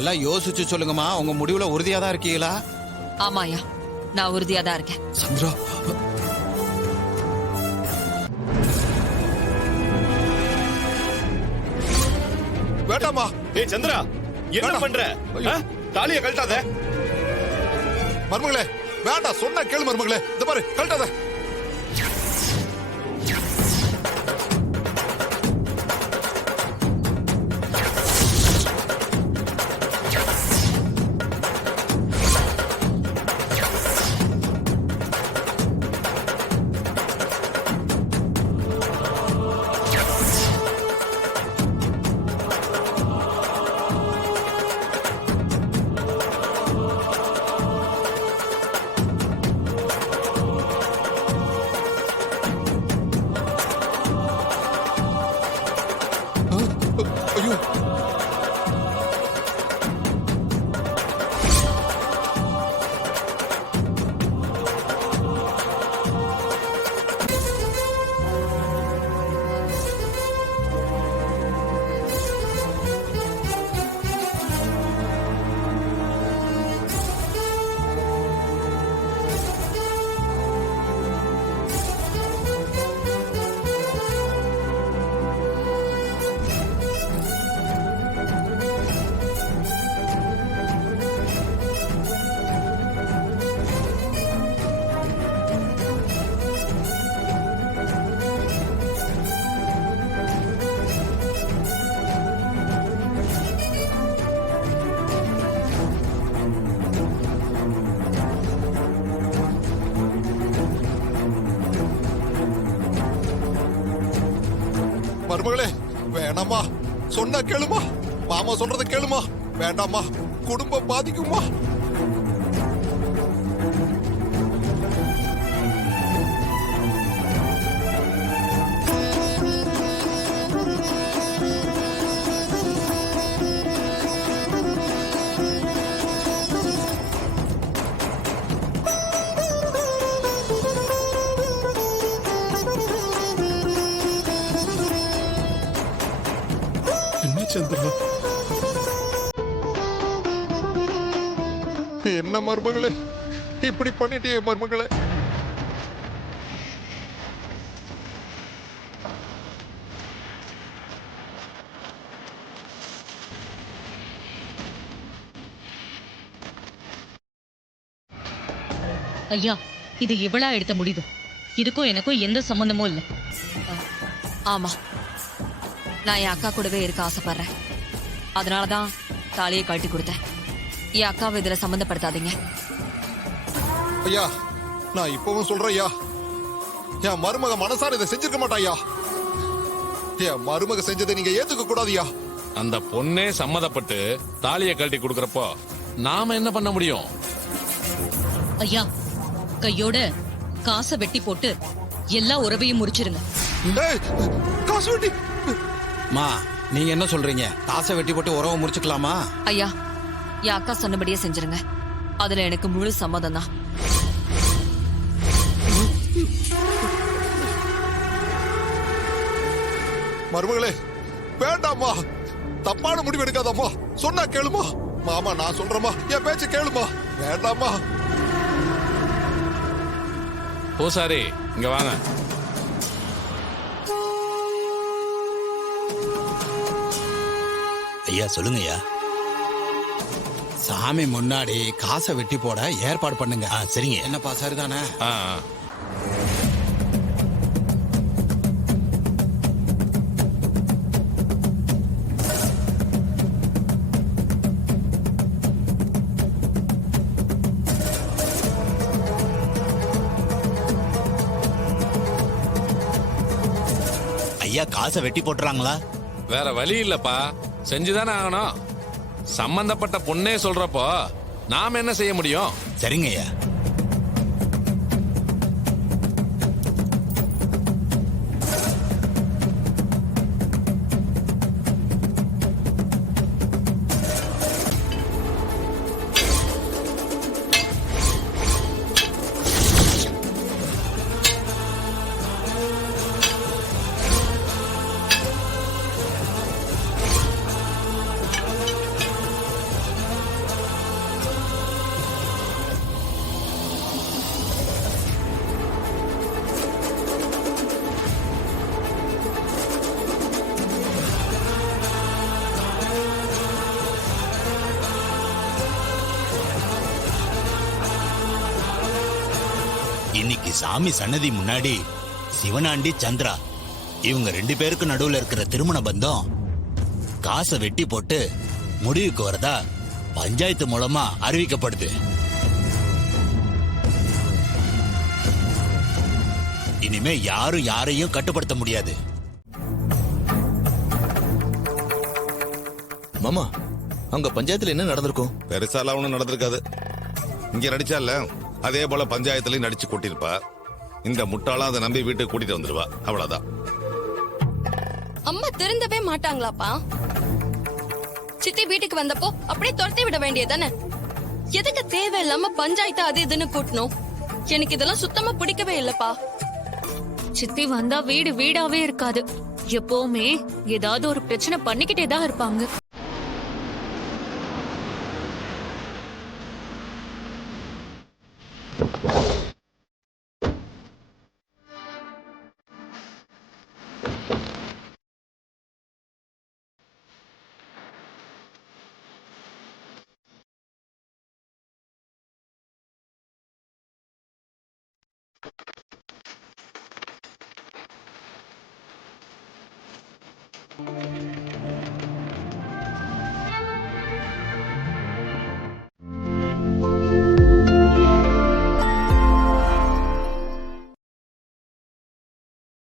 நல்லா யோசிச்சு சொல்லுங்கம்மா. உங்க முடிவுல உறுதியா தான் இருக்கீங்களா? ஆமாயா, நான் உறுதியா தான் இருக்கேன். சந்திரா, வேண்டாமா. ஏய் சந்திரா, என்ன பண்ற? தாலியை கழட்டாத. மருமகளே வேண்டாம், சொன்னா கேளு மருமகளே. இந்த பாரு, கழட்டாத. ஐயோ, மருமகளே வேணாமா, சொன்னா கேளுமா. மாமா சொல்றத கேளுமா. வேண்டாமா, குடும்பம் பாதிக்குமா. சந்திரா, என்ன மருமகளே இப்படி பண்ணிட்டே மருமகளே. ஐயா, இது இவளா எடுத்த முடிவு. இதுக்கும் எனக்கும் எந்த சம்பந்தமும் இல்லை. ஆமா, நான் என் அக்கா கூடவே இருக்க ஆசைப்படுறேன். அதனாலதான் தாலியை கழட்டி கொடுத்தேன். என் அக்காவை இதுல சம்பந்தப்படுத்தாதீங்க. ஐயா, நான் இப்பவும் சொல்றேன் ஐயா, என் மருமக மனசார இதை செஞ்சிருக்க மாட்டாயா. என் மருமக செஞ்சதை நீங்க ஏத்துக்க கூடாதுயா. அந்த பொண்ணே சம்மதப்பட்டு தாலியை கழட்டி கொடுக்கறப்போ நாம என்ன பண்ண முடியும்? ஐயா, கையோட காசை வெட்டி போட்டு எல்லா உறவையும் முறிச்சிருங்க. காசு வெட்டி? மா, நீங்க என்ன சொல்றீங்க? காசை வெட்டி போட்டு உறவை முடிச்சுக்கலாமா? ஐயா, என் அக்கா சொன்னபடியே செஞ்சிருங்க. அதுல எனக்கு முழு சம்மதம் தான். மருமகளே வேண்டாமா, தப்பான முடிவு எடுக்காதம்மா. சொன்னா கேளுமா. மாமா நான் சொல்றேமா, என் பேச்சு கேளுமா. வேண்டாமா. பூசாரி இங்க வாங்க. ஐயா சொல்லுங்க ஐயா. சாமி முன்னாடி காசை வெட்டி போட ஏற்பாடு பண்ணுங்க. சரிங்க. என்னப்பா சரிதானே? ஐயா காசை வெட்டி போட்டுறாங்களா? வேற வழி இல்லப்பா, செஞ்சுதானே ஆகணும். சம்பந்தப்பட்ட பொண்ணே சொல்றப்போ நாம என்ன செய்ய முடியும்? சரிங்க ஐயா. சாமி சன்னதி முன்னாடி சிவனாண்டி சந்திரா இவங்க 2 பேருக்கு நடுவுல இருக்கிற திருமண பந்தம் காசை வெட்டி போட்டு முடிவுக்கு வரதா பஞ்சாயத்து மூலமா அறிவிக்கப்படுது. இனிமே யாரும் யாரையும் கட்டுப்படுத்த முடியாது. மாமா அங்க பஞ்சாயத்துல என்ன நடந்திருக்கும்? பெருசாலாம் ஒண்ணும் நடந்திருக்காது. இங்க நடிச்சால அதே போல பஞ்சாயத்துலயும் நடிச்சு கூட்டிருப்பா. இந்த முட்டாளா அதை நம்பி வீட்டுக்கு கூட்டிட்டு வந்துருவா. அவ்வளவுதான். அம்மா திருந்தவே மாட்டாங்களாப்பா? சித்தி வீட்டுக்கு வந்தப்போ அப்படியே துரத்தி விட வேண்டியதானே? எதுக்கு தேவையில்லாம பஞ்சாயத்து அது இதுன்னு கூட்டணும்? எனக்கு இதெல்லாம் சுத்தமா பிடிக்கவே இல்லப்பா. சித்தி வந்தா வீடு வீடாவே இருக்காது. எப்பவுமே ஏதாவது ஒரு பிரச்சனை பண்ணிக்கிட்டே தான் இருப்பாங்க.